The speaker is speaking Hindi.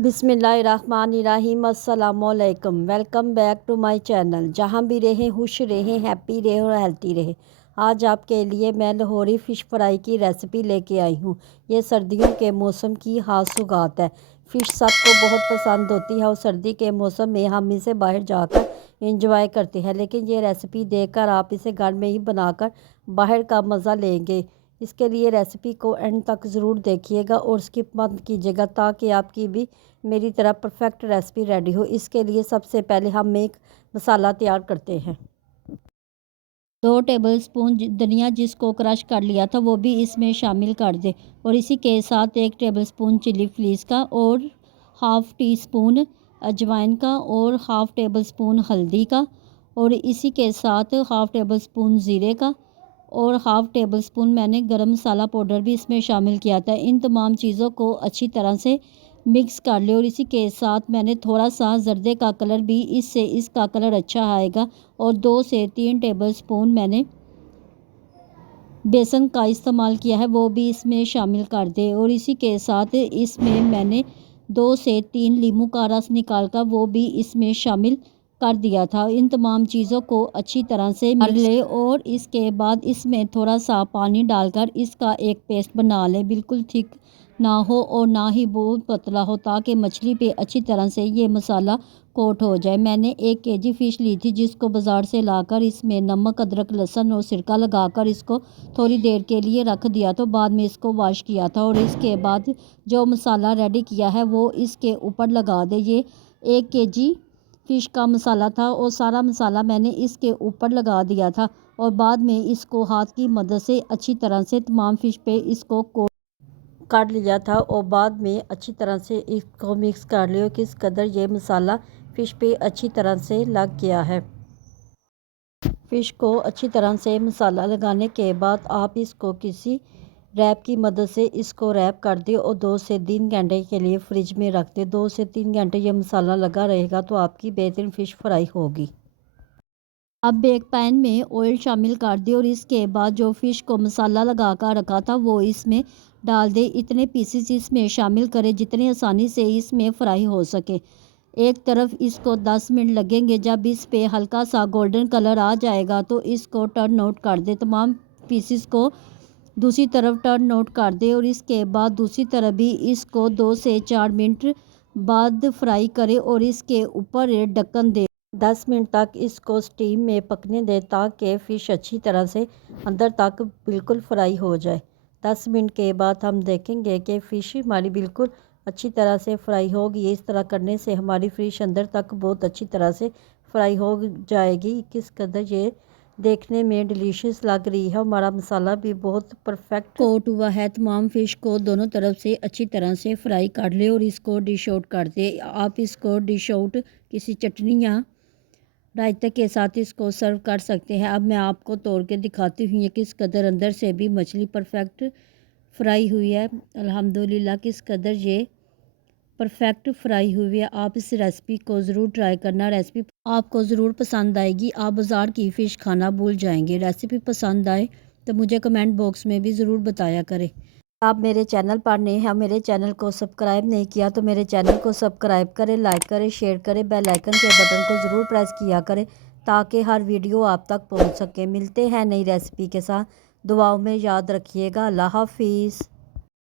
बिस्मिल्लाहिर्रहमानिर्रहीम अस्सलामुअलैकुम। Welcome back to my channel. जहाँ भी रहें खुश रहें, हैप्पी रहें और हेल्थी रहें। आज आपके लिए मैं लाहौरी फ़िश फ्राई की रेसिपी लेके आई हूँ। ये सर्दियों के मौसम की खास सौगात है। फ़िश सबको बहुत पसंद होती है और सर्दी के मौसम में हम इसे बाहर जाकर इंजॉय करते हैं, लेकिन ये रेसिपी देखकर आप इसे घर में ही बनाकर बाहर का मज़ा लेंगे। इसके लिए रेसिपी को एंड तक ज़रूर देखिएगा और स्किप मत कीजिएगा, ताकि आपकी भी मेरी तरह परफेक्ट रेसिपी रेडी हो। इसके लिए सबसे पहले हम एक मसाला तैयार करते हैं। 2 टेबलस्पून धनिया जिसको क्रश कर लिया था वो भी इसमें शामिल कर दे, और इसी के साथ 1 टेबलस्पून चिली फ्लेक्स का और हाफ़ टी स्पून अजवाइन का और हाफ़ टेबलस्पून हल्दी का, और इसी के साथ हाफ़ टेबलस्पून ज़ीरे का और हाफ़ टेबलस्पून मैंने गरम मसाला पाउडर भी इसमें शामिल किया था। इन तमाम चीज़ों को अच्छी तरह से मिक्स कर ले, और इसी के साथ मैंने थोड़ा सा जर्दे का कलर भी, इससे इसका कलर अच्छा आएगा, और 2 से 3 टेबलस्पून मैंने बेसन का इस्तेमाल किया है, वो भी इसमें शामिल कर दे। और इसी के साथ इसमें मैंने 2 से 3 नींबू का रस निकाल कर वो भी इसमें शामिल कर दिया था। इन तमाम चीज़ों को अच्छी तरह से मिक्स कर ले, और इसके बाद इसमें थोड़ा सा पानी डालकर इसका एक पेस्ट बना लें। बिल्कुल थिक ना हो और ना ही बहुत पतला हो, ताकि मछली पे अच्छी तरह से ये मसाला कोट हो जाए। मैंने 1 केजी फ़िश ली थी, जिसको बाज़ार से लाकर इसमें नमक, अदरक, लहसुन और सिरका लगाकर इसको थोड़ी देर के लिए रख दिया, तो बाद में इसको वॉश किया था। और इसके बाद जो मसाला रेडी किया है वो इसके ऊपर लगा दे। ये 1 केजी फ़िश का मसाला था और सारा मसाला मैंने इसके ऊपर लगा दिया था, और बाद में इसको हाथ की मदद से अच्छी तरह से तमाम फ़िश पे इसको काट लिया था, और बाद में अच्छी तरह से इसको मिक्स कर लियो। किस कदर ये मसाला फ़िश पे अच्छी तरह से लग गया है। फ़िश को अच्छी तरह से मसाला लगाने के बाद आप इसको किसी रैप की मदद से इसको रैप कर दें और 2 से 3 घंटे के लिए फ्रिज में रख दें। 2 से 3 घंटे ये मसाला लगा रहेगा तो आपकी बेहतरीन फ़िश फ्राई होगी। अब एक पैन में ऑयल शामिल कर दें, और इसके बाद जो फ़िश को मसाला लगा कर रखा था वो इसमें डाल दें। इतने पीसेस इसमें शामिल करें जितने आसानी से इसमें फ्राई हो सके। एक तरफ इसको 10 मिनट लगेंगे। जब इस पे हल्का सा गोल्डन कलर आ जाएगा तो इसको टर्न आउट कर दें। तमाम पीसेस को दूसरी तरफ टर्न आउट कर दें, और इसके बाद दूसरी तरफ भी इसको 2 से 4 मिनट बाद फ्राई करें, और इसके ऊपर ढक्कन दें। 10 मिनट तक इसको स्टीम में पकने दें, ताकि फ़िश अच्छी तरह से अंदर तक बिल्कुल फ्राई हो जाए। 10 मिनट के बाद हम देखेंगे कि फ़िश हमारी बिल्कुल अच्छी तरह से फ्राई होगी। इस तरह करने से हमारी फ़िश अंदर तक बहुत अच्छी तरह से फ्राई हो जाएगी। किस कदर ये देखने में डिलीशियस लग रही है। हमारा मसाला भी बहुत परफेक्ट कोट हुआ है। तमाम फ़िश को दोनों तरफ से अच्छी तरह से फ्राई कर ले, और इसको डिश आउट कर दे। आप इसको डिश आउट किसी चटनी या रायते के साथ इसको सर्व कर सकते हैं। अब मैं आपको तोड़ के दिखाती हूँ ये किस कदर अंदर से भी मछली परफेक्ट फ्राई हुई है। अल्हम्दुलिल्लाह किस कदर ये परफेक्ट फ्राई हुई है। आप इस रेसिपी को ज़रूर ट्राई करना। रेसिपी आपको ज़रूर पसंद आएगी। आप बाज़ार की फ़िश खाना भूल जाएंगे। रेसिपी पसंद आए तो मुझे कमेंट बॉक्स में भी ज़रूर बताया करें। आप मेरे चैनल पर नए हैं, मेरे चैनल को सब्सक्राइब नहीं किया तो मेरे चैनल को सब्सक्राइब करें, लाइक करें, शेयर करें, बेल आइकन के बटन को ज़रूर प्रेस किया करें, ताकि हर वीडियो आप तक पहुंच सके। मिलते हैं नई रेसिपी के साथ। दुआओं में याद रखिएगा। अल्लाह हाफिज़।